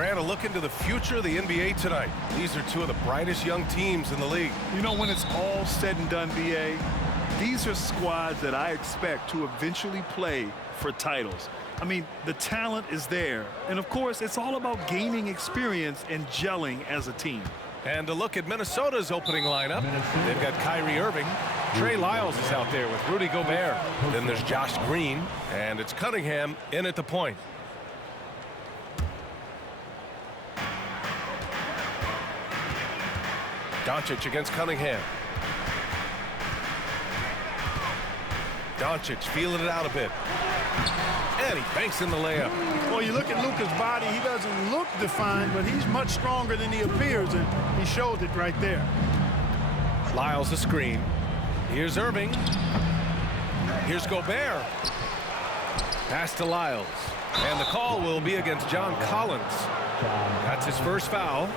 Grant, a look into the future of the NBA tonight. These are two of the brightest young teams in the league. You know, when it's all said and done, BA, these are squads that I expect to eventually play for titles. I mean, the talent is there. And, of course, it's all about gaining experience and gelling as a team. And a look at Minnesota's opening lineup. They've got Kyrie Irving. Trey Lyles is out there with Rudy Gobert. Then there's Josh Green. And it's Cunningham in at the point. Doncic against Cunningham. Doncic feeling it out a bit. And he banks in the layup. Well, you look at Luka's body, he doesn't look defined, but he's much stronger than he appears, and he showed it right there. Lyles a screen. Here's Irving. Here's Gobert. Pass to Lyles. And the call will be against John Collins. That's his first foul.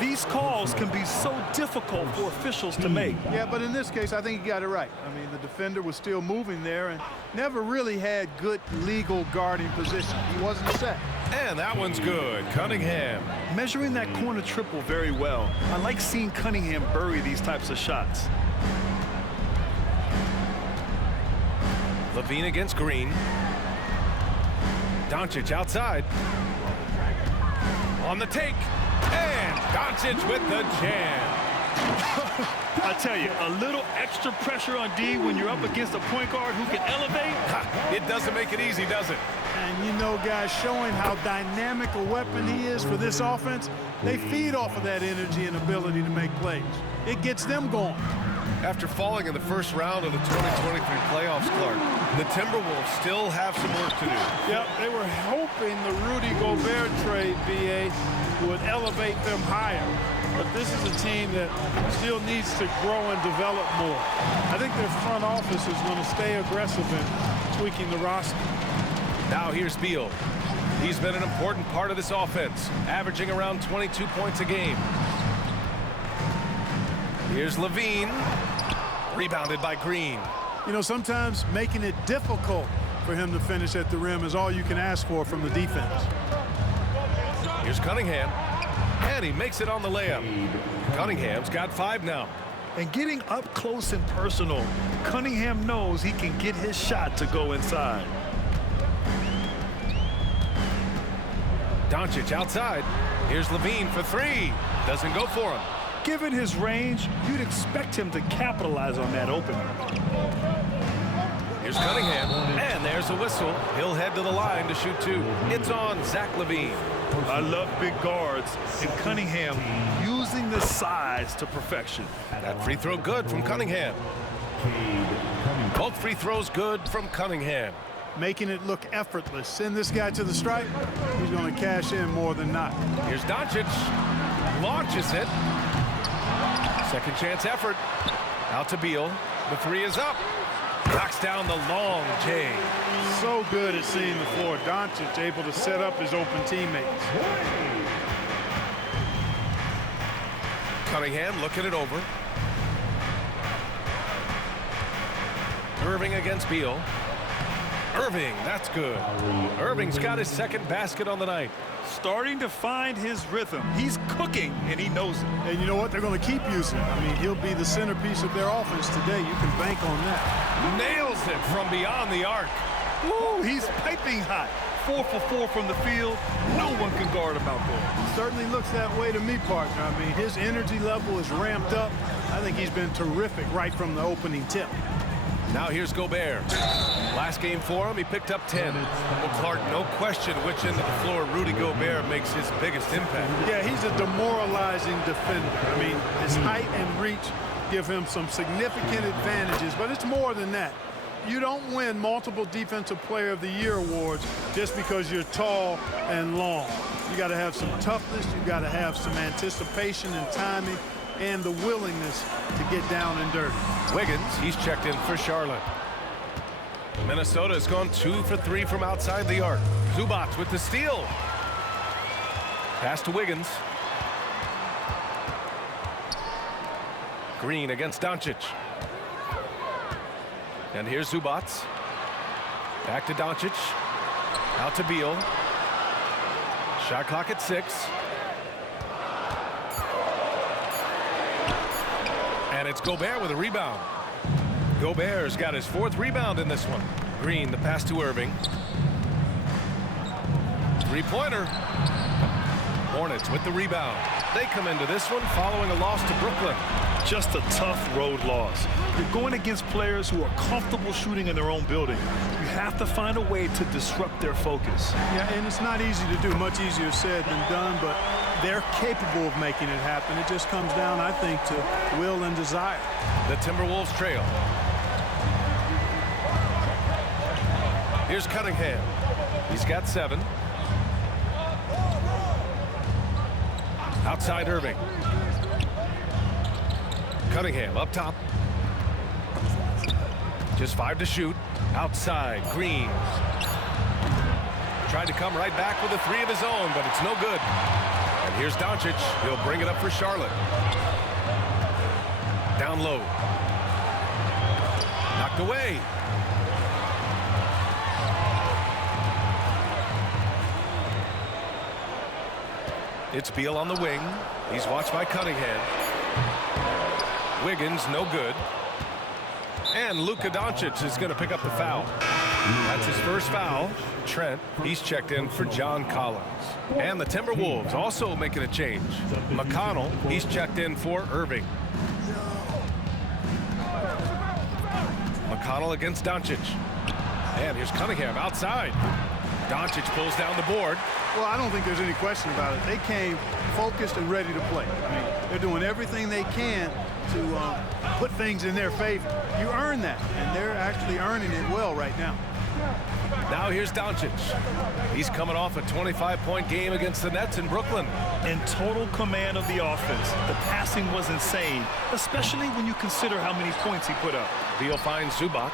These calls can be so difficult for officials to make. Yeah, but in this case, I think he got it right. I mean, the defender was still moving there and never really had good legal guarding position. He wasn't set. And that one's good. Cunningham. Measuring that corner triple very well. I like seeing Cunningham bury these types of shots. Levine against Green. Doncic outside. On the take. And Doncic with the jam. I tell you, a little extra pressure on D when you're up against a point guard who can elevate. It doesn't make it easy, does it? And you know, guys, showing how dynamic a weapon he is for this offense, they feed off of that energy and ability to make plays. It gets them going. After falling in the first round of the 2023 playoffs, Clark, the Timberwolves still have some work to do. Yep, they were hoping the Rudy Gobert trade, BA, would elevate them higher. But this is a team that still needs to grow and develop more. I think their front office is going to stay aggressive in tweaking the roster. Now here's Beal. He's been an important part of this offense, averaging around 22 points a game. Here's Levine. Rebounded by Green. You know, sometimes making it difficult for him to finish at the rim is all you can ask for from the defense. Here's Cunningham. And he makes it on the layup. Cunningham's got 5 now. And getting up close and personal, Cunningham knows he can get his shot to go inside. Doncic outside. Here's Levine for 3. Doesn't go for him. Given his range, you'd expect him to capitalize on that opening. Here's Cunningham, and there's a whistle. He'll head to the line to shoot 2. It's on Zach LaVine. I love big guards, and Cunningham using the size to perfection. That free throw good from Cunningham. Both free throws good from Cunningham. Making it look effortless. Send this guy to the stripe, he's going to cash in more than not. Here's Doncic. Launches it. Second chance effort. Out to Beal. The 3 is up. Knocks down the long J. So good at seeing the floor. Doncic able to set up his open teammates. Cunningham looking it over. Irving against Beal. Irving, that's good. Irving's got his second basket on the night. Starting to find his rhythm. He's cooking, and he knows it. And you know what? They're going to keep using him. I mean, he'll be the centerpiece of their offense today. You can bank on that. Nails it from beyond the arc. Ooh, he's piping hot. 4 for 4 from the field. No one can guard him out there. It certainly looks that way to me, partner. I mean, his energy level is ramped up. I think he's been terrific right from the opening tip. Now here's Gobert. Last game for him, he picked up 10. Well, Clark, no question which end of the floor Rudy Gobert makes his biggest impact. Yeah, he's a demoralizing defender. I mean, his height and reach give him some significant advantages, but it's more than that. You don't win multiple Defensive Player of the Year awards just because you're tall and long. You got to have some toughness. You got to have some anticipation and timing, and the willingness to get down and dirty. Wiggins, he's checked in for Charlotte. Minnesota has gone 2 for 3 from outside the arc. Zubac with the steal. Pass to Wiggins. Green against Doncic. And here's Zubac. Back to Doncic. Out to Beal. Shot clock at 6. And it's Gobert with a rebound. Gobert's got his 4th rebound in this one. Green, the pass to Irving. Three-pointer. Hornets with the rebound. They come into this one following a loss to Brooklyn. Just a tough road loss. You're going against players who are comfortable shooting in their own building. You have to find a way to disrupt their focus. Yeah, and it's not easy to do. Much easier said than done, but they're capable of making it happen. It just comes down, I think, to will and desire. The Timberwolves trail. Here's Cunningham. He's got 7. Outside Irving. Cunningham up top. Just 5 to shoot. Outside Green. Tried to come right back with a 3 of his own, but it's no good. And here's Doncic. He'll bring it up for Charlotte. Down low. Knocked away. It's Beal on the wing. He's watched by Cunningham. Wiggins, no good. And Luka Doncic is going to pick up the foul. That's his first foul. Trent, he's checked in for John Collins. And the Timberwolves also making a change. McConnell, he's checked in for Irving. McConnell against Doncic. And here's Cunningham outside. Doncic pulls down the board. Well, I don't think there's any question about it. They came focused and ready to play. I mean, they're doing everything they can to put things in their favor. You earn that, and they're actually earning it well right now. Now here's Doncic. He's coming off a 25-point game against the Nets in Brooklyn. In total command of the offense. The passing was insane, especially when you consider how many points he put up. Beal finds Zubac.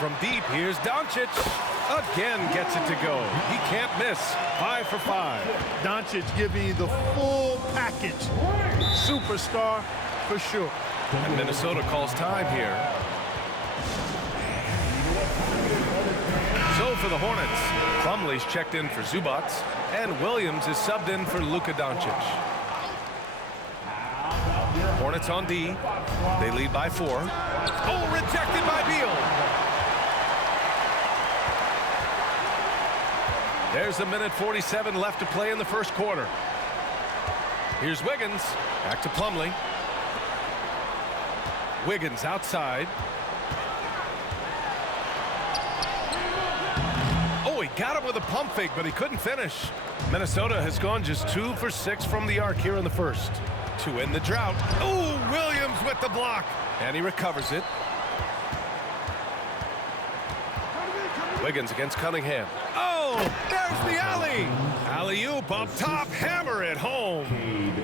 From deep, here's Doncic. Again gets it to go. He can't miss. 5 for 5. Doncic giving you the full package. Superstar for sure. And Minnesota calls time here. So for the Hornets, Plumlee's checked in for Zubac, and Williams is subbed in for Luka Doncic. Hornets on D. They lead by 4. Oh, rejected by Beal. There's a minute 47 left to play in the first quarter. Here's Wiggins. Back to Plumlee. Wiggins outside. Oh, he got him with a pump fake, but he couldn't finish. Minnesota has gone just 2 for 6 from the arc here in the first. To end the drought. Oh, Williams with the block. And he recovers it. Wiggins against Cunningham. Oh, there's the alley. Alley-oop up top, hammer it home.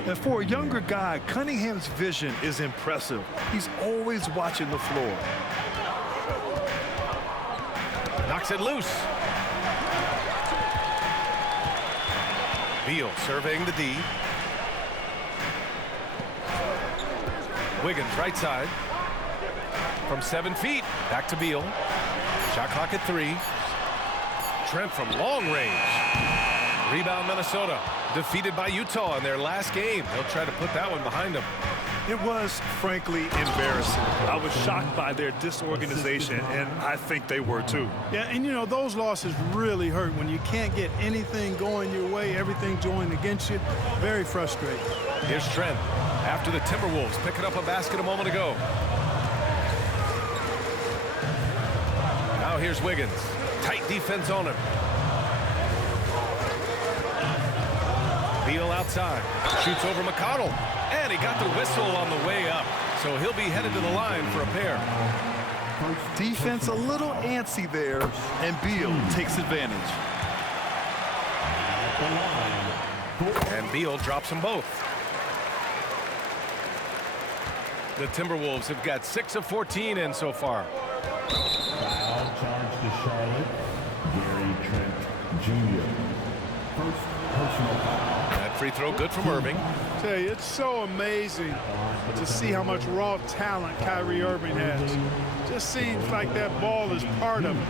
And for a younger guy, Cunningham's vision is impressive. He's always watching the floor. Knocks it loose. Beal surveying the D. Wiggins right side. From 7 feet, back to Beal. Shot clock at 3. Trent from long range. Rebound Minnesota. Defeated by Utah in their last game. They'll try to put that one behind them. It was, frankly, embarrassing. I was shocked by their disorganization, and I think they were too. Yeah, and you know, those losses really hurt when you can't get anything going your way, everything going against you. Very frustrating. Here's Trent after the Timberwolves picking up a basket a moment ago. Now here's Wiggins. Tight defense on him. Beal outside. Shoots over McConnell. And he got the whistle on the way up. So he'll be headed to the line for a pair. Defense a little antsy there, and Beal takes advantage. And Beal drops them both. The Timberwolves have got 6 of 14 in so far. Foul charge to Charlotte. Gary Trent Jr. First personal foul. That free throw good from Irving. I tell you, it's so amazing to see how much raw talent Kyrie Irving has. Just seems like that ball is part of it.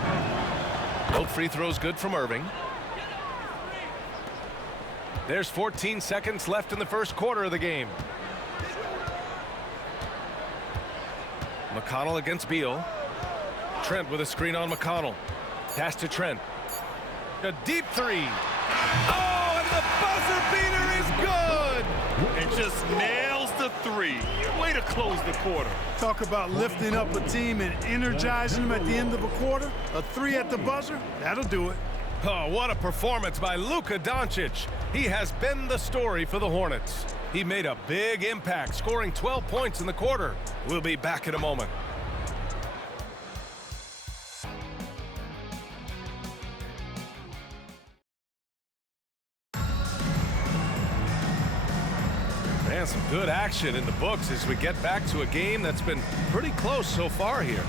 Both free throws good from Irving. There's 14 seconds left in the first quarter of the game. McConnell against Beal. Trent with a screen on McConnell. Pass to Trent. A deep three. Oh, and the buzzer beater is good! And just nails the three. Way to close the quarter. Talk about lifting up a team and energizing them at the end of a quarter. A three at the buzzer, that'll do it. Oh, what a performance by Luka Doncic. He has been the story for the Hornets. He made a big impact, scoring 12 points in the quarter. We'll be back in a moment. And some good action in the books as we get back to a game that's been pretty close so far here.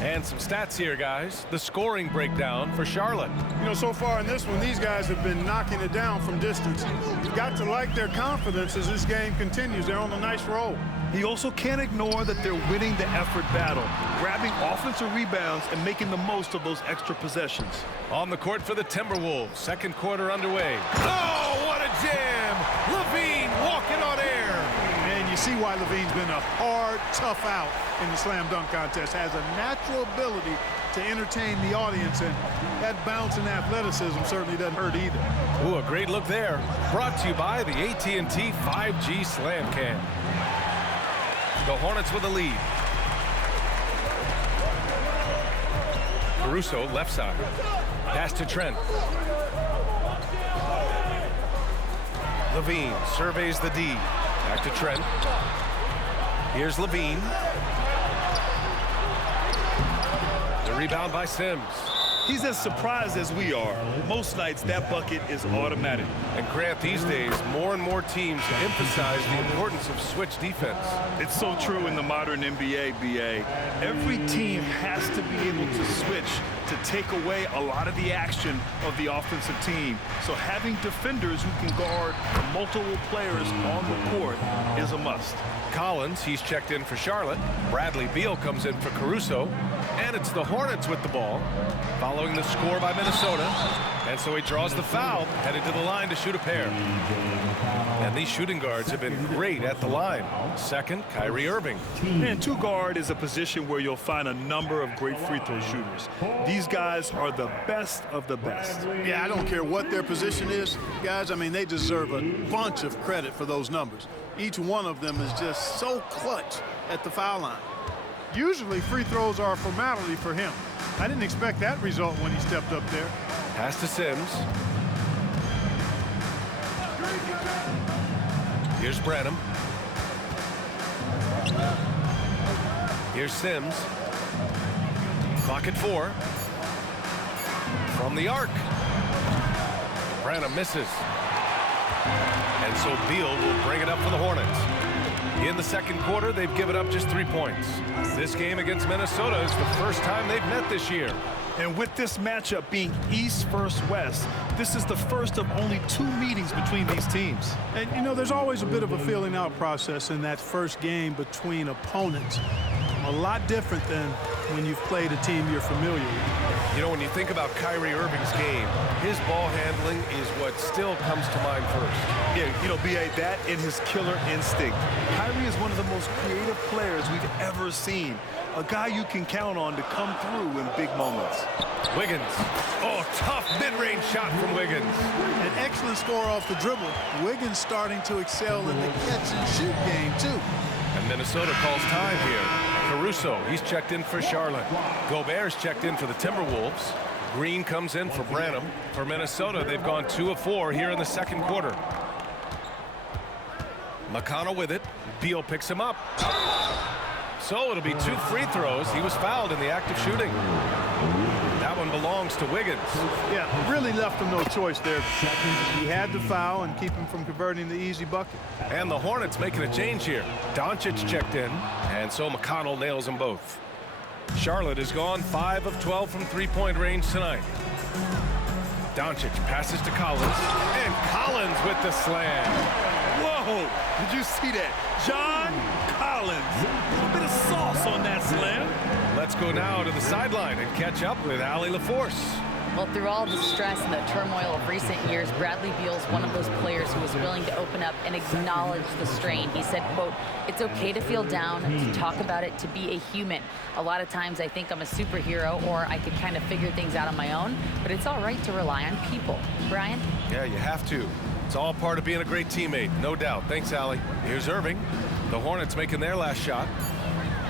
And some stats here, guys. The scoring breakdown for Charlotte. You know, so far in this one, these guys have been knocking it down from distance. You've got to like their confidence as this game continues. They're on a nice roll. He also can't ignore that they're winning the effort battle, grabbing offensive rebounds and making the most of those extra possessions. On the court for the Timberwolves, second quarter underway. Oh, what a jam! LaVine walking on air. And you see why LaVine's been a hard, tough out in the slam dunk contest. Has a natural ability to entertain the audience, and that bounce and athleticism certainly doesn't hurt either. Ooh, a great look there. Brought to you by the AT&T 5G Slam Cam. The Hornets with the lead. Caruso, left side. Pass to Trent. LaVine surveys the D. Back to Trent. Here's LaVine. The rebound by Sims. He's as surprised as we are. Most nights, that bucket is automatic. And Grant, these days, more and more teams emphasize the importance of switch defense. It's so true in the modern NBA, BA. Every team has to be able to switch to take away a lot of the action of the offensive team. So having defenders who can guard multiple players on the court is a must. Collins, he's checked in for Charlotte. Bradley Beal comes in for Caruso. And it's the Hornets with the ball, following the score by Minnesota. And so he draws the foul, headed to the line to shoot a pair. And these shooting guards have been great at the line. Second, Kyrie Irving. And two guard is a position where you'll find a number of great free throw shooters. These guys are the best of the best. Yeah, I don't care what their position is, guys. I mean, they deserve a bunch of credit for those numbers. Each one of them is just so clutch at the foul line. Usually free throws are a formality for him. I didn't expect that result when he stepped up there. Pass to Sims. Here's Branham. Here's Sims. Clock at 4. From the arc. Branham misses. And so Beal will bring it up for the Hornets. In the second quarter, they've given up just 3 points. This game against Minnesota is the first time they've met this year. And with this matchup being East versus West, this is the first of only 2 meetings between these teams. And, you know, there's always a bit of a feeling out process in that first game between opponents. A lot different than when you've played a team you're familiar with. You know, when you think about Kyrie Irving's game, his ball handling is what still comes to mind first. Yeah, you know, B.A., that and his killer instinct. Kyrie is one of the most creative players we've ever seen. A guy you can count on to come through in big moments. Wiggins. Oh, tough mid-range shot from Wiggins. An excellent score off the dribble. Wiggins starting to excel in the catch-and-shoot game, too. And Minnesota calls time here. Caruso, he's checked in for Charlotte. Gobert's checked in for the Timberwolves. Green comes in for Branham. For Minnesota, they've gone 2 of 4 here in the second quarter. McConnell with it. Beal picks him up. So it'll be 2 free throws. He was fouled in the act of shooting. That one belongs to Wiggins. Yeah, really left him no choice there. He had to foul and keep him from converting the easy bucket. And the Hornets making a change here. Doncic checked in, and so McConnell nails them both. Charlotte has gone 5 of 12 from three-point range tonight. Doncic passes to Collins, and Collins with the slam. Whoa! Did you see that? John Collins. A little bit of sauce on that slam. Let's go now to the sideline and catch up with Allie LaForce. Well, through all the stress and the turmoil of recent years, Bradley Beal's one of those players who was willing to open up and acknowledge the strain. He said, quote, "It's okay to feel down, to talk about it, to be a human. A lot of times I think I'm a superhero or I could kind of figure things out on my own, but it's all right to rely on people." Brian? Yeah, you have to. It's all part of being a great teammate, no doubt. Thanks, Allie. Here's Irving. The Hornets making their last shot.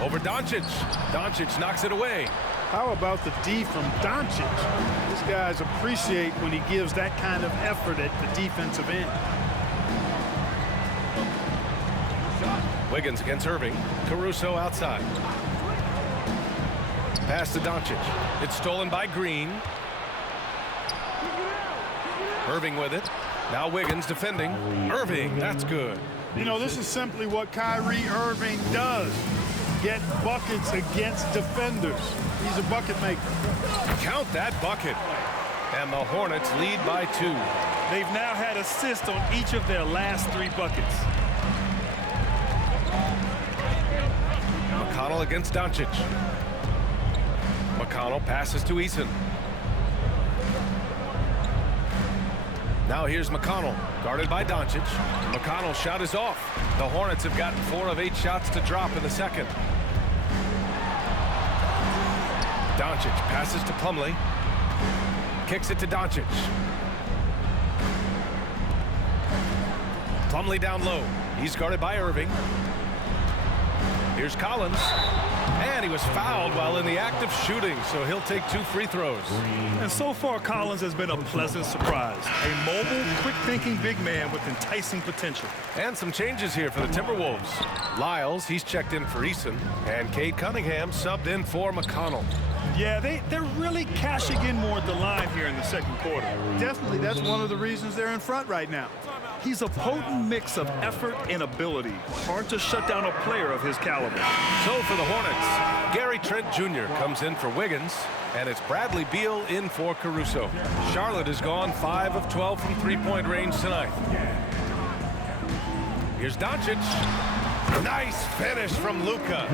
Over Doncic. Doncic knocks it away. How about the D from Doncic? These guys appreciate when he gives that kind of effort at the defensive end. Wiggins against Irving. Caruso outside. Pass to Doncic. It's stolen by Green. Irving with it. Now Wiggins defending. Irving, that's good. You know, this is simply what Kyrie Irving does. Get buckets against defenders. He's a bucket maker. Count that bucket. And the Hornets lead by 2. They've now had assists on each of their last 3 buckets. McConnell against Doncic. McConnell passes to Eason. Now here's McConnell, guarded by Doncic. McConnell's shot is off. The Hornets have gotten 4 of 8 shots to drop in the second. Doncic passes to Plumlee. Kicks it to Doncic. Plumlee down low. He's guarded by Irving. Here's Collins. And he was fouled while in the act of shooting, so he'll take 2 free throws. And so far, Collins has been a pleasant surprise. A mobile, quick-thinking big man with enticing potential. And some changes here for the Timberwolves. Lyles, he's checked in for Eason. And Cade Cunningham subbed in for McConnell. Yeah, they're really cashing in more at the line here in the second quarter. Definitely, that's one of the reasons they're in front right now. He's a potent mix of effort and ability. Hard to shut down a player of his caliber. So for the Hornets, Gary Trent Jr. comes in for Wiggins, and it's Bradley Beal in for Caruso. Charlotte has gone 5 of 12 from three-point range tonight. Here's Doncic. Nice finish from Luka.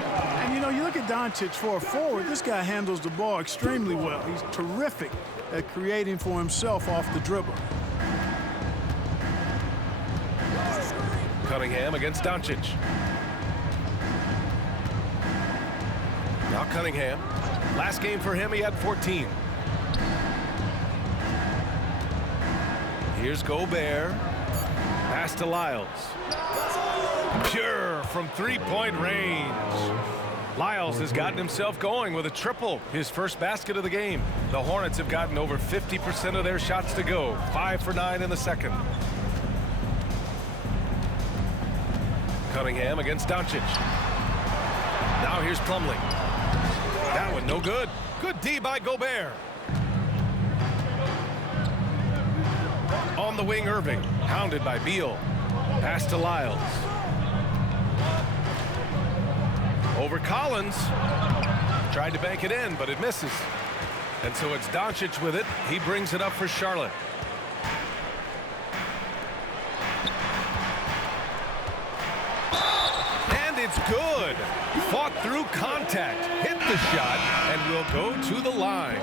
And, you know, you look at Doncic for a forward, this guy handles the ball extremely well. He's terrific at creating for himself off the dribble. Cunningham against Doncic. Now Cunningham. Last game for him, he had 14. Here's Gobert. Pass to Lyles. Pure from three-point range. Lyles has gotten himself going with a triple, his first basket of the game. The Hornets have gotten over 50% of their shots to go. 5 for 9 in the second. Cunningham against Doncic. Now here's Plumlee. That one no good. Good D by Gobert. On the wing, Irving. Hounded by Beal. Pass to Lyles. Over Collins. Tried to bank it in, but it misses. And so it's Doncic with it. He brings it up for Charlotte. And it's good. Fought through contact. Hit the shot and will go to the line.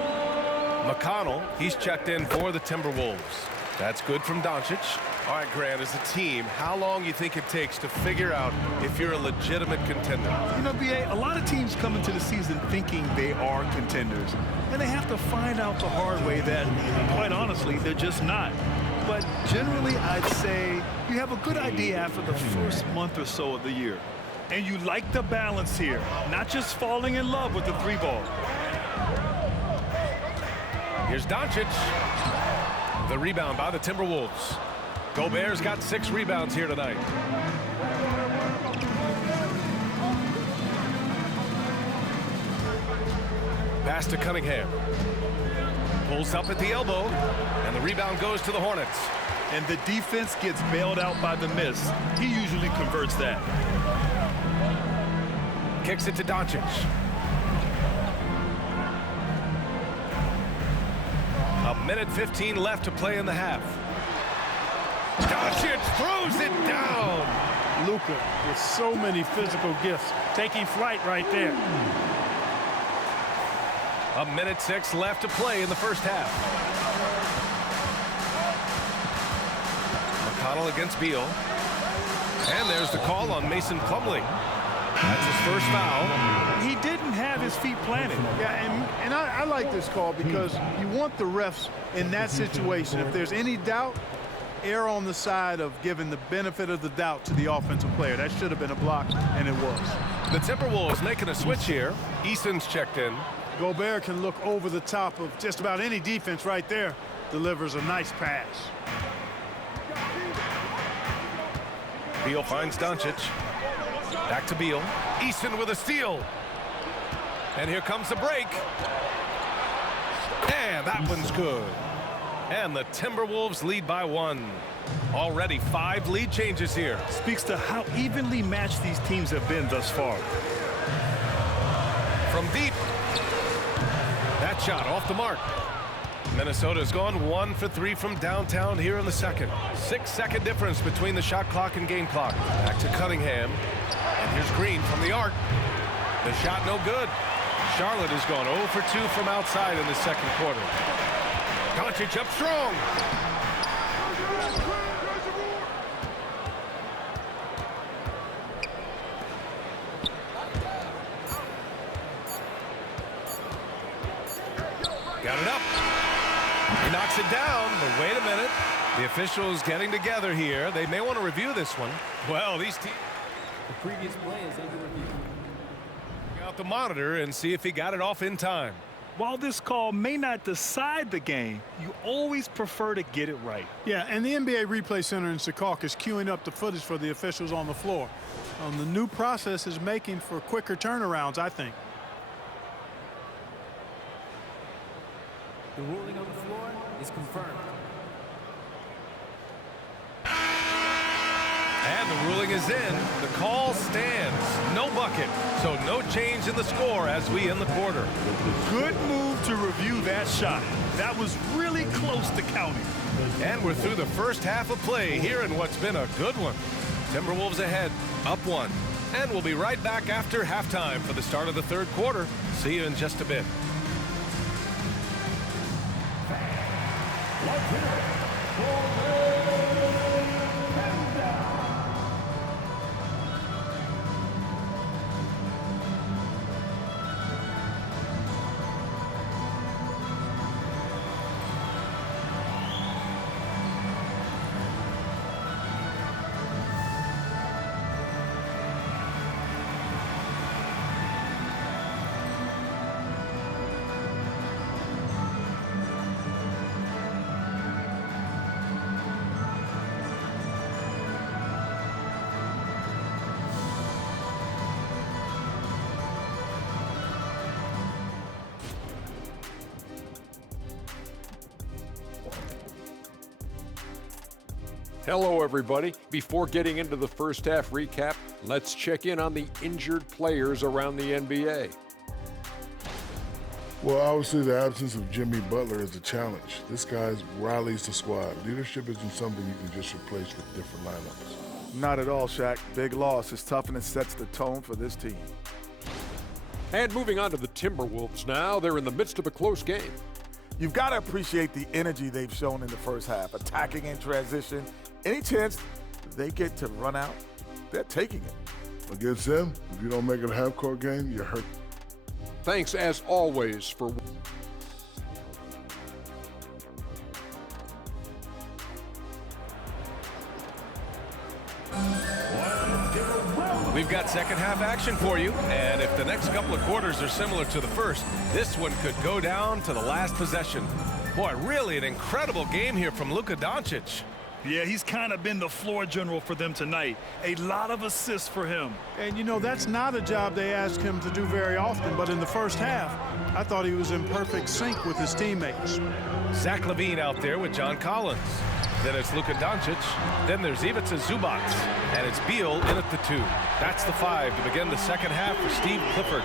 McConnell, he's checked in for the Timberwolves. That's good from Doncic. All right, Grant, as a team, how long do you think it takes to figure out if you're a legitimate contender? You know, B.A., a lot of teams come into the season thinking they are contenders. And they have to find out the hard way that, quite honestly, they're just not. But generally, I'd say you have a good idea after the first month or so of the year. And you like the balance here, not just falling in love with the 3-ball. Here's Doncic. The rebound by the Timberwolves. Gobert's got 6 rebounds here tonight. Pass to Cunningham. Pulls up at the elbow, and the rebound goes to the Hornets. And the defense gets bailed out by the miss. He usually converts that. Kicks it to Doncic. A minute 15 left to play in the half. Doncic throws it down. Luka with so many physical gifts, taking flight right there. A minute 6 left to play in the first half. McConnell against Beal. And there's the call on Mason Plumlee. That's his first foul. He didn't have his feet planted. Yeah, and I like this call because you want the refs in that situation. If there's any doubt, err on the side of giving the benefit of the doubt to the offensive player. That should have been a block, and it was. The Timberwolves making a switch here. Eason's checked in. Gobert can look over the top of just about any defense right there. Delivers a nice pass. Beal finds Doncic. Back to Beal. Eason with a steal. And here comes the break. And that one's good. And the Timberwolves lead by 1. Already 5 lead changes here. Speaks to how evenly matched these teams have been thus far. From deep. That shot off the mark. Minnesota's gone 1 for 3 from downtown here in the second. 6-second difference between the shot clock and game clock. Back to Cunningham. And here's Green from the arc. The shot no good. Charlotte has gone 0 for 2 from outside in the second quarter. Doncic up strong. Got it up. He knocks it down, but wait a minute. The officials getting together here. They may want to review this one. Well, these teams. The previous play is under review. Out the monitor and see if he got it off in time. While this call may not decide the game, you always prefer to get it right. Yeah, and the NBA Replay Center in Secaucus is queuing up the footage for the officials on the floor. The new process is making for quicker turnarounds, I think. The ruling on the floor is confirmed. And the ruling is in. The call stands. No bucket. So no change in the score as we end the quarter. Good move to review that shot. That was really close to counting. And we're through the first half of play here in what's been a good one. Timberwolves ahead, up 1. And we'll be right back after halftime for the start of the third quarter. See you in just a bit. Hello, everybody. Before getting into the first half recap, let's check in on the injured players around the NBA. Well, obviously the absence of Jimmy Butler is a challenge. This guy rallies the squad. Leadership isn't something you can just replace with different lineups. Not at all, Shaq. Big loss. His toughness sets the tone for this team. And moving on to the Timberwolves now, they're in the midst of a close game. You've got to appreciate the energy they've shown in the first half, attacking in transition. Any chance they get to run out, they're taking it. Against them, if you don't make it a half-court game, you're hurt. Thanks, as always, for... We've got second half action for you, and if the next couple of quarters are similar to the first, this one could go down to the last possession. Boy, really an incredible game here from Luka Doncic. Yeah, he's kind of been the floor general for them tonight. A lot of assists for him. And, you know, that's not a job they ask him to do very often, but in the first half, I thought he was in perfect sync with his teammates. Zach LaVine out there with John Collins. Then it's Luka Doncic. Then there's Ivica Zubac. And it's Beal in at the 2. That's the 5 to begin the second half for Steve Clifford.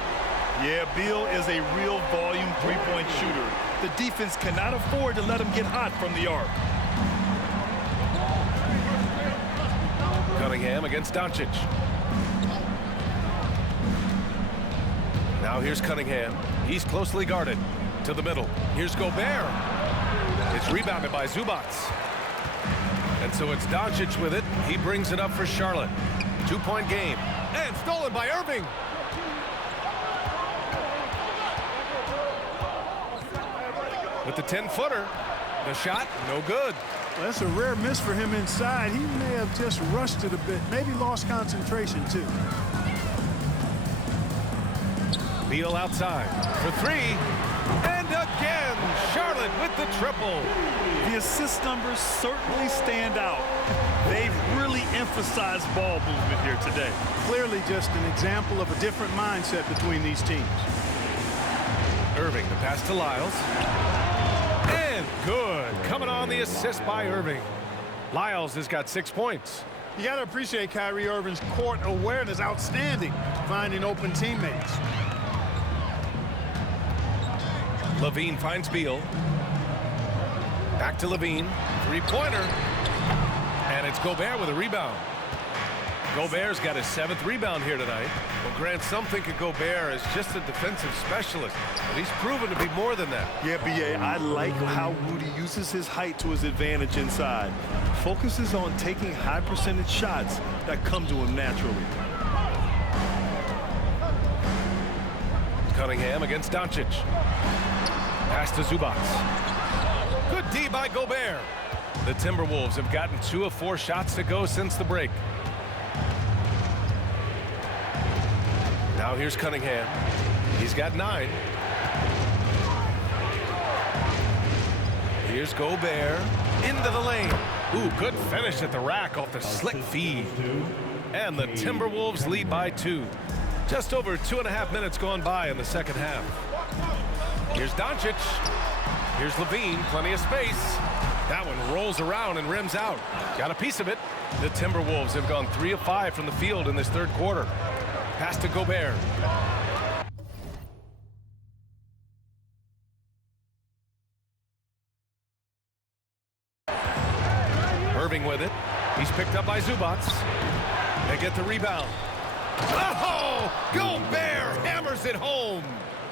Yeah, Beal is a real volume three-point shooter. The defense cannot afford to let him get hot from the arc. Cunningham against Doncic. Now here's Cunningham. He's closely guarded. To the middle. Here's Gobert. It's rebounded by Zubac. And so it's Doncic with it. He brings it up for Charlotte. 2-point game. And stolen by Irving. With the 10-footer. The shot, no good. Well, that's a rare miss for him inside. He may have just rushed it a bit. Maybe lost concentration, too. Beal outside for three. And again, Charlotte with the triple. The assist numbers certainly stand out. They've really emphasized ball movement here today. Clearly just an example of a different mindset between these teams. Irving, the pass to Lyles. And good. Coming on the assist by Irving. Lyles has got 6 points. You got to appreciate Kyrie Irving's court awareness. Outstanding. Finding open teammates. Levine finds Beal. Back to Levine. Three-pointer. And it's Gobert with a rebound. Gobert's got his 7th rebound here tonight. Well, Grant, some think of Gobert as just a defensive specialist, but he's proven to be more than that. Yeah, B.A., I like how Rudy uses his height to his advantage inside. Focuses on taking high-percentage shots that come to him naturally. Cunningham against Doncic. Pass to Zubac. Good D by Gobert. The Timberwolves have gotten 2 of 4 shots to go since the break. Now here's Cunningham. He's got 9. Here's Gobert into the lane. Ooh, good finish at the rack off the slick feed. And the Timberwolves lead by 2. Just over 2.5 minutes gone by in the second half. Here's Doncic. Here's Levine, plenty of space. That one rolls around and rims out. Got a piece of it. The Timberwolves have gone 3 of 5 from the field in this third quarter. Pass to Gobert. Irving with it. He's picked up by Zubac. They get the rebound. Oh! Gobert hammers it home.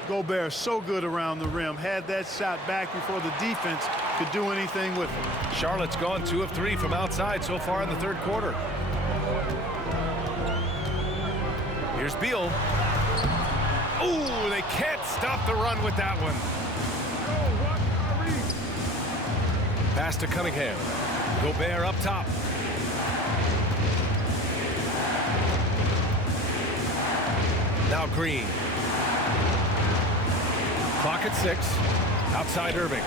Gobert so good around the rim. Had that shot back before the defense could do anything with it. Charlotte's gone 2 of 3 from outside so far in the third quarter. Here's Beal. Ooh, they can't stop the run with that one. Pass to Cunningham. Gobert up top. Now Green. Clock at 6. Outside Irving.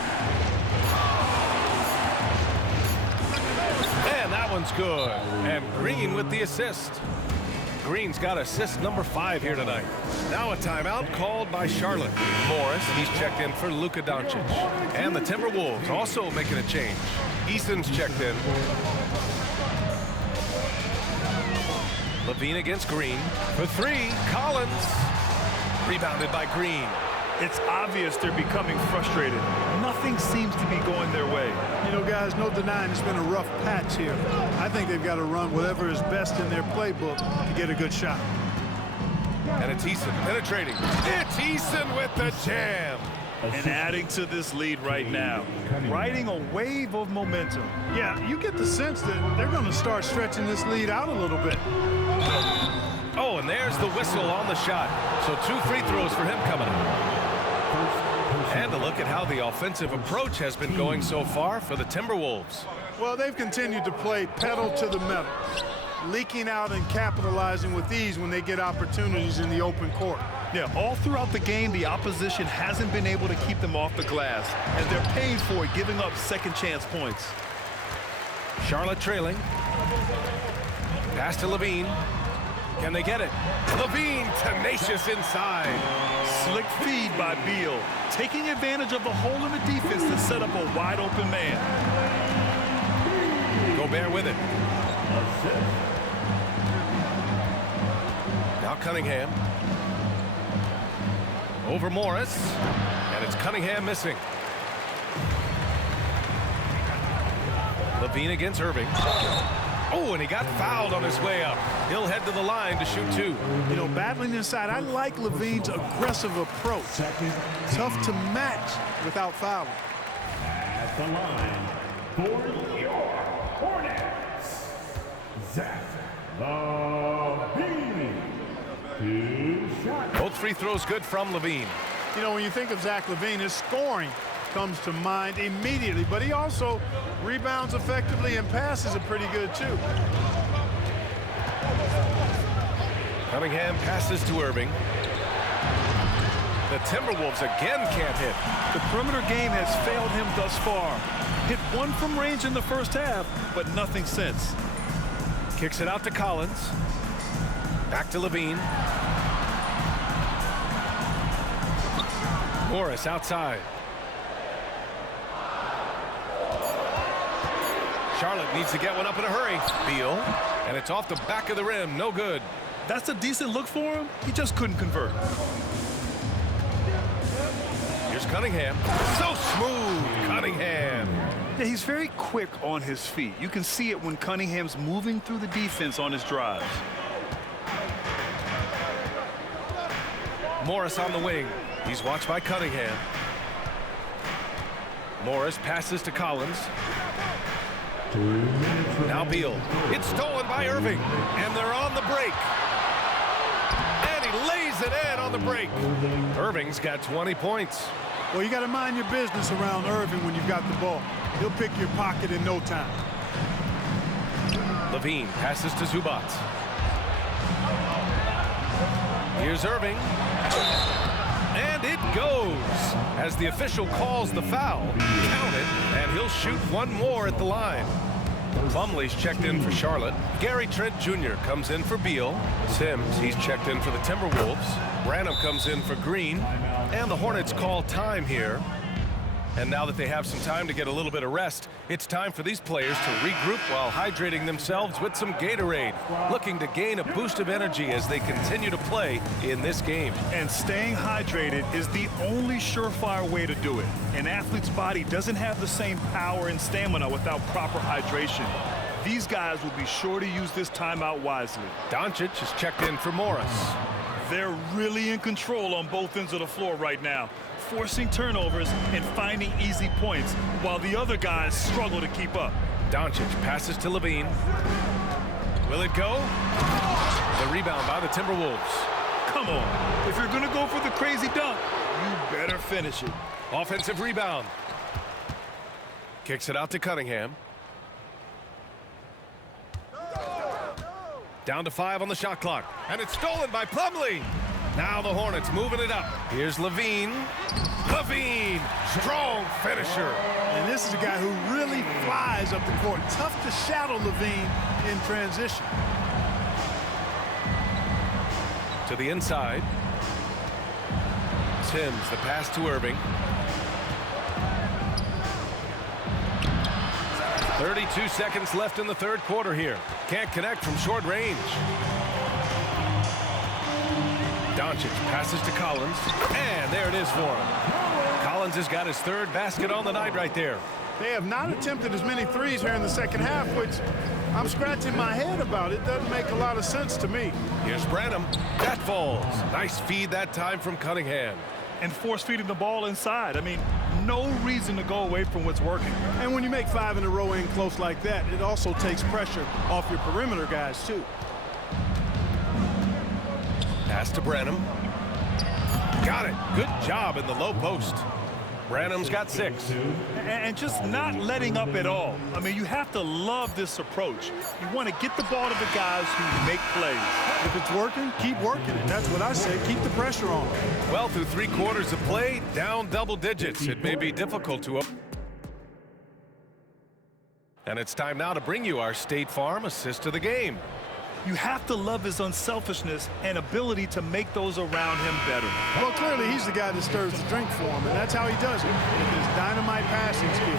And that one's good. And Green with the assist. Green's got assist number 5 here tonight. Now a timeout called by Charlotte. Morris, he's checked in for Luka Doncic. And the Timberwolves also making a change. Easton's checked in. Levine against Green. For 3, Collins. Rebounded by Green. It's obvious they're becoming frustrated. Nothing seems to be going their way. You know, guys, no denying it's been a rough patch here. I think they've got to run whatever is best in their playbook to get a good shot. And it's Easton penetrating. It's Easton with the jam. And adding to this lead right now. Riding a wave of momentum. Yeah, you get the sense that they're going to start stretching this lead out a little bit. Oh, and there's the whistle on the shot. So 2 free throws for him coming up. And a look at how the offensive approach has been going so far for the Timberwolves. Well, they've continued to play pedal to the metal, leaking out and capitalizing with ease when they get opportunities in the open court. Yeah, all throughout the game, the opposition hasn't been able to keep them off the glass, and they're paying for it, giving up second chance points. Charlotte trailing. Pass to Levine. Can they get it? Levine tenacious inside. Slick feed by Beal, taking advantage of the hole in the defense to set up a wide open man. Gobert with it. Now Cunningham. Over Morris. And it's Cunningham missing. Levine against Irving. Oh, and he got fouled on his way up. He'll head to the line to shoot 2. You know, battling inside, I like Levine's aggressive approach. Tough to match without fouling. At the line for your Hornets, Zach LaVine. 2 shots. Both free throws good from LaVine. You know, when you think of Zach LaVine, his scoring comes to mind immediately, but he also rebounds effectively and passes it pretty good too. Cunningham passes to Irving. The Timberwolves again can't hit. The perimeter game has failed him thus far. Hit one from range in the first half, but nothing since. Kicks it out to Collins. Back to LaVine. Morris outside. Charlotte needs to get one up in a hurry. Beal. And it's off the back of the rim. No good. That's a decent look for him. He just couldn't convert. Here's Cunningham. So smooth. Cunningham. Yeah, he's very quick on his feet. You can see it when Cunningham's moving through the defense on his drives. Morris on the wing. He's watched by Cunningham. Morris passes to Collins. Now Beal. It's stolen by Irving. And they're on the break. And he lays it in on the break. Irving's got 20 points. Well, you got to mind your business around Irving when you've got the ball. He'll pick your pocket in no time. LaVine passes to Zubac. Here's Irving. And it goes. As the official calls the foul, count it, and he'll shoot one more at the line. Plumlee's checked in for Charlotte. Gary Trent Jr. comes in for Beal. Sims, he's checked in for the Timberwolves. Branham comes in for Green. And the Hornets call time here. And now that they have some time to get a little bit of rest, it's time for these players to regroup while hydrating themselves with some Gatorade, looking to gain a boost of energy as they continue to play in this game. And staying hydrated is the only surefire way to do it. An athlete's body doesn't have the same power and stamina without proper hydration. These guys will be sure to use this timeout wisely. Doncic is checked in for Morris. They're really in control on both ends of the floor right now, forcing turnovers and finding easy points while the other guys struggle to keep up. Doncic passes to LaVine. Will it go? The rebound by the Timberwolves. Come on. If you're going to go for the crazy dunk, you better finish it. Offensive rebound. Kicks it out to Cunningham. Down to 5 on the shot clock. And it's stolen by Plumlee. Now the Hornets moving it up. Here's LaVine. LaVine, strong finisher. And this is a guy who really flies up the court. Tough to shadow LaVine in transition. To the inside. Sims, the pass to Irving. 32 seconds left in the third quarter here. Can't connect from short range. Doncic passes to Collins, and there it is for him. Collins has got his third basket on the night right there. They have not attempted as many threes here in the second half, which I'm scratching my head about. It doesn't make a lot of sense to me. Here's Branham. That falls. Nice feed that time from Cunningham. And force feeding the ball inside. I mean, no reason to go away from what's working. And when you make 5 in a row in close like that, it also takes pressure off your perimeter guys, too. Pass to Branham. Got it. Good job in the low post. Branham's got 6. And just not letting up at all. I mean, you have to love this approach. You want to get the ball to the guys who make plays. If it's working, keep working it. That's what I say. Keep the pressure on. Well, through 3 quarters of play, down double digits. It may be difficult to... And it's time now to bring you our State Farm assist of the game. You have to love his unselfishness and ability to make those around him better. Well, clearly he's the guy that stirs the drink for him, and that's how he does it, with his dynamite passing skills.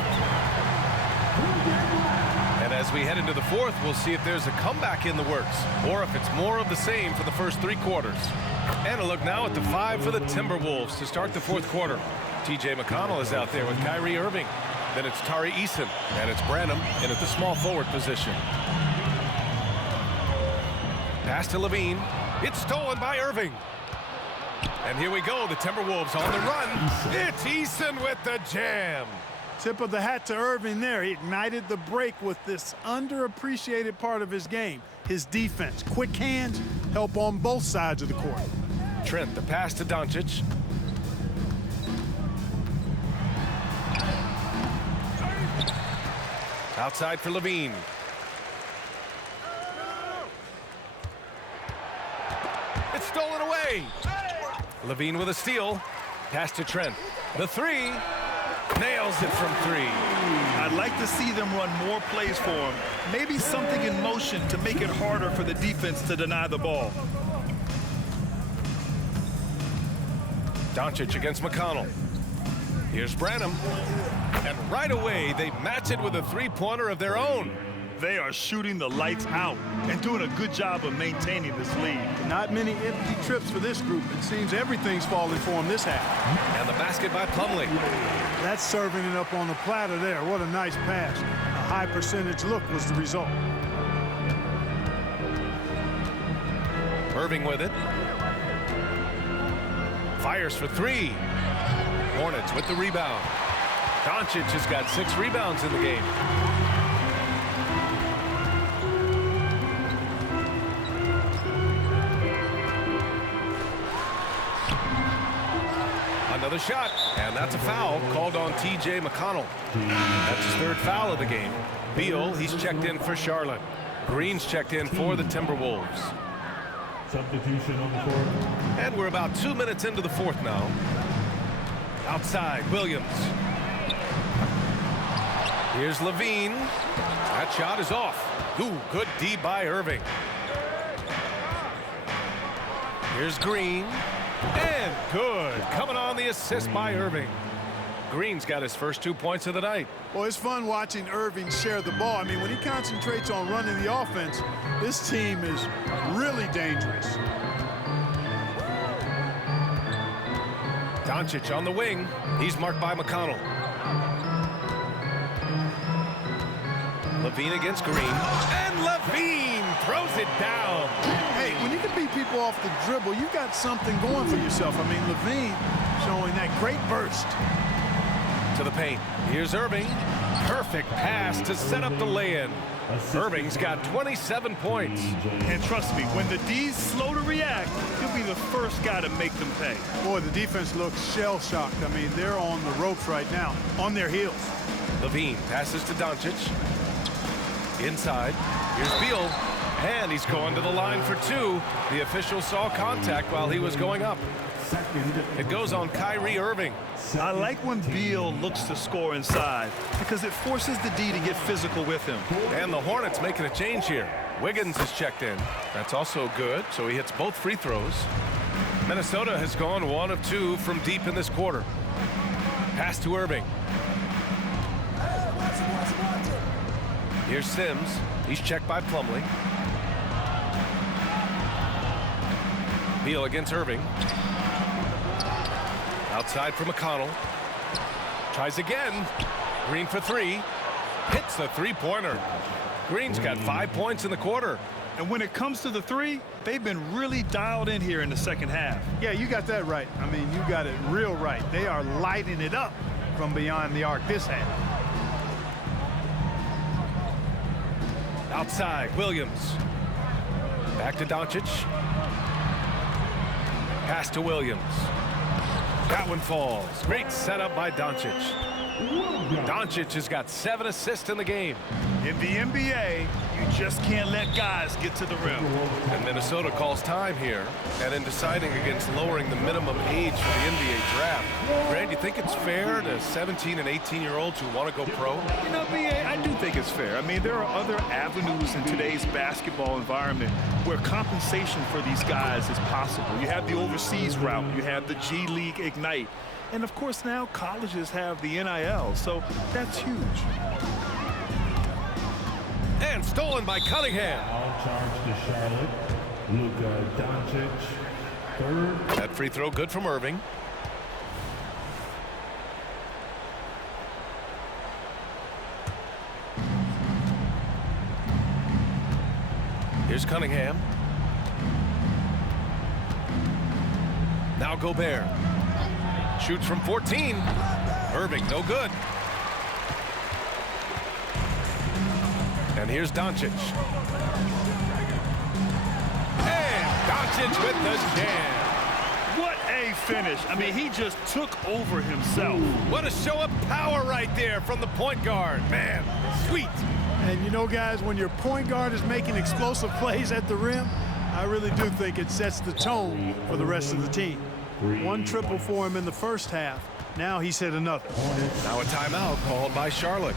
And as we head into the fourth, we'll see if there's a comeback in the works, or if it's more of the same for the first 3 quarters. And a look now at the 5 for the Timberwolves to start the fourth quarter. T.J. McConnell is out there with Kyrie Irving. Then it's Tari Eason, and it's Branham in at the small forward position. Pass to LaVine. It's stolen by Irving. And here we go, the Timberwolves on the run. It's Eason with the jam. Tip of the hat to Irving there. He ignited the break with this underappreciated part of his game, his defense. Quick hands help on both sides of the court. Trent, the pass to Doncic. Outside for Levine. It's stolen away. Levine with a steal. Pass to Trent. The three. Nails it from three. I'd like to see them run more plays for him. Maybe something in motion to make it harder for the defense to deny the ball. Doncic against McConnell. Here's Branham. And right away, they match it with a three-pointer of their own. They are shooting the lights out and doing a good job of maintaining this lead. Not many empty trips for this group. It seems everything's falling for them this half. And the basket by Plumlee. That's serving it up on the platter there. What a nice pass. A high percentage look was the result. Irving with it. Fires for three. Hornets with the rebound. Doncic has got 6 rebounds in the game. Another shot, and that's a foul called on T.J. McConnell. That's his 3rd foul of the game. Beal, he's checked in for Charlotte. Green's checked in for the Timberwolves. Substitution on the court. And we're about 2 minutes into the 4th now. Outside, Williams. Here's Levine. That shot is off. Ooh, good D by Irving. Here's Green. And good. Coming on the assist by Irving. Green's got his first 2 points of the night. Well, it's fun watching Irving share the ball. I mean, when he concentrates on running the offense, this team is really dangerous. Doncic on the wing. He's marked by McConnell. Levine against Green. And Levine throws it down. Hey, when you can beat people off the dribble, you've got something going for yourself. I mean, Levine showing that great burst. To the paint. Here's Irving. Perfect pass to set up the lay-in. Irving's got 27 points. And trust me, when the D's slow to react, he'll be the first guy to make them pay. Boy, the defense looks shell-shocked. I mean, they're on the ropes right now, on their heels. Levine passes to Doncic. Inside. Here's Beal. And he's going to the line for 2. The official saw contact while he was going up. It goes on Kyrie Irving. I like when Beal looks to score inside because it forces the D to get physical with him. And the Hornets making a change here. Wiggins is checked in. That's also good, so he hits both free throws. Minnesota has gone 1 of 2 from deep in this quarter. Pass to Irving. Here's Sims. He's checked by Plumlee. Beal against Irving. Outside for McConnell. Tries again. Green for 3. Hits the three-pointer. Green's got 5 points in the quarter. And when it comes to the 3, they've been really dialed in here in the second half. Yeah, you got that right. I mean, you got it real right. They are lighting it up from beyond the arc this half. Outside, Williams. Back to Doncic. Pass to Williams. That one falls. Great setup by Doncic. Doncic has got 7 assists in the game. In the NBA, you just can't let guys get to the rim. And Minnesota calls time here. And in deciding against lowering the minimum age for the NBA draft, Grant, you think it's fair to 17 and 18-year-olds who want to go pro? You know, BA, I do think it's fair. I mean, there are other avenues in today's basketball environment where compensation for these guys is possible. You have the overseas route. You have the G League Ignite. And, of course, now colleges have the NIL, so that's huge. And stolen by Cunningham. Foul charge to Charlotte. Luka Doncic. 3rd. That free throw good from Irving. Here's Cunningham. Now Gobert. Shoots from 14. Irving, no good. And here's Doncic. And Doncic with the jam. What a finish. I mean, he just took over himself. What a show of power right there from the point guard. Man, sweet. And you know, guys, when your point guard is making explosive plays at the rim, I really do think it sets the tone for the rest of the team. One triple for him in the first half. Now he's hit another. Now a timeout called by Charlotte.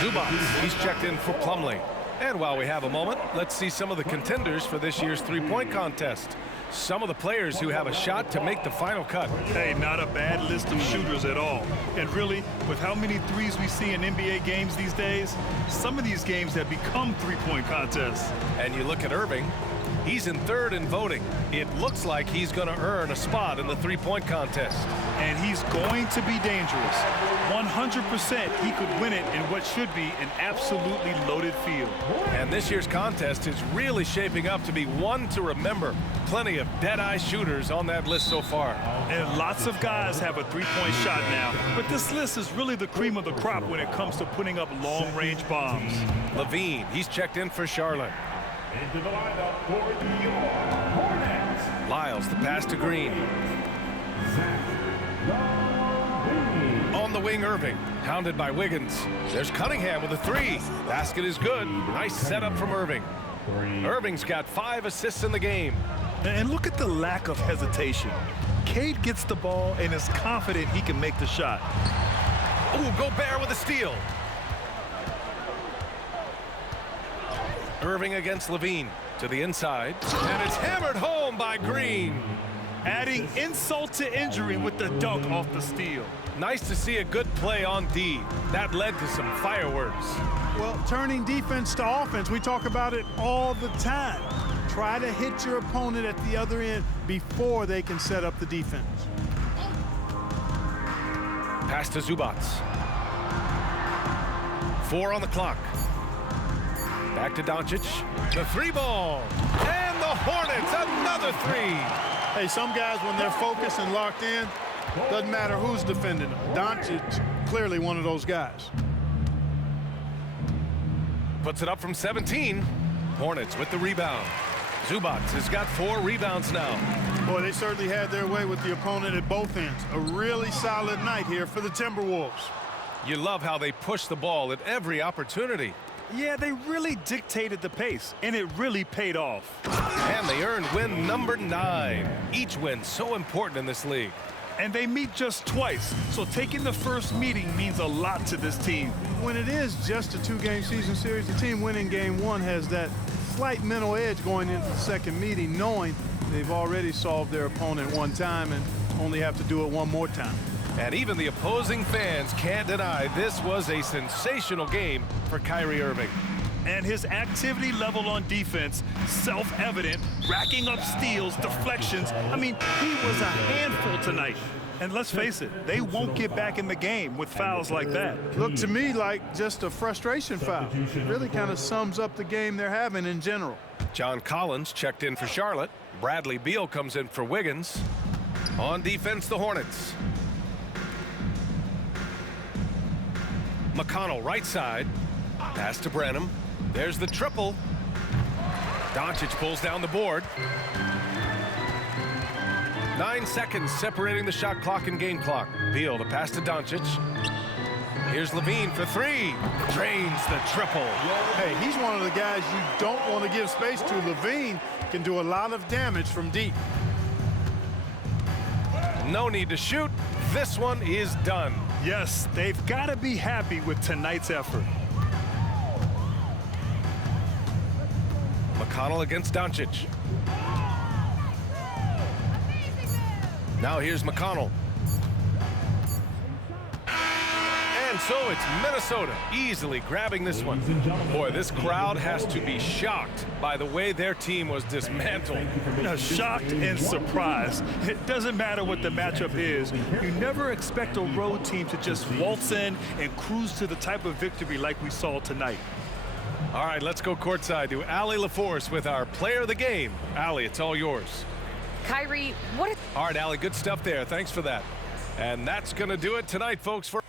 Zubac, he's checked in for Plumlee. And while we have a moment, let's see some of the contenders for this year's three-point contest. Some of the players who have a shot to make the final cut. Hey, not a bad list of shooters at all. And really, with how many threes we see in NBA games these days, some of these games have become three-point contests. And you look at Irving, he's in third in voting. It looks like he's going to earn a spot in the three-point contest. And he's going to be dangerous. 100% he could win it in what should be an absolutely loaded field. And this year's contest is really shaping up to be one to remember. Plenty of dead-eye shooters on that list so far. And lots of guys have a three-point shot now. But this list is really the cream of the crop when it comes to putting up long-range bombs. LaVine, he's checked in for Charlotte. Into the lineup for your Hornets. Lyles, the pass to Green. On the wing, Irving, hounded by Wiggins. There's Cunningham with a three. Basket is good. Nice setup from Irving. Irving's got 5 assists in the game. And look at the lack of hesitation. Cade gets the ball and is confident he can make the shot. Ooh, Gobert with a steal. Irving against LaVine to the inside. And it's hammered home by Green. Adding insult to injury with the dunk off the steal. Nice to see a good play on D. That led to some fireworks. Well, turning defense to offense, we talk about it all the time. Try to hit your opponent at the other end before they can set up the defense. Pass to Zubac. 4 on the clock. Back to Doncic. The three ball. And the Hornets, another three. Hey, some guys, when they're focused and locked in, doesn't matter who's defending them. Doncic, clearly one of those guys. Puts it up from 17. Hornets with the rebound. Zubac has got 4 rebounds now. Boy, they certainly had their way with the opponent at both ends. A really solid night here for the Timberwolves. You love how they push the ball at every opportunity. Yeah, they really dictated the pace, and it really paid off. And they earned win number 9. Each win so important in this league. And they meet just twice, so taking the first meeting means a lot to this team. When it is just a 2-game season series, the team winning game 1 has that slight mental edge going into the second meeting, knowing they've already solved their opponent one time and only have to do it one more time. And even the opposing fans can't deny this was a sensational game for Kyrie Irving. And his activity level on defense, self-evident, racking up steals, deflections. I mean, he was a handful tonight. And let's face it, they won't get back in the game with fouls like that. Looked to me like just a frustration foul. Really kind of sums up the game they're having in general. John Collins checked in for Charlotte. Bradley Beal comes in for Wiggins. On defense, the Hornets. McConnell right side. Pass to Branham. There's the triple. Doncic pulls down the board. 9 seconds separating the shot clock and game clock. Beal, the pass to Doncic. Here's LaVine for 3. Drains the triple. Hey, he's one of the guys you don't want to give space to. LaVine can do a lot of damage from deep. No need to shoot. This one is done. Yes, they've got to be happy with tonight's effort. McConnell against Doncic. Now here's McConnell. And so it's Minnesota easily grabbing this one. Boy, this crowd has to be shocked by the way their team was dismantled. Shocked and surprised. It doesn't matter what the matchup is. You never expect a road team to just waltz in and cruise to the type of victory like we saw tonight. All right, let's go courtside to Allie LaForce with our player of the game. Allie, it's all yours. Kyrie, what? All right, Allie, good stuff there. Thanks for that. And that's going to do it tonight, folks. For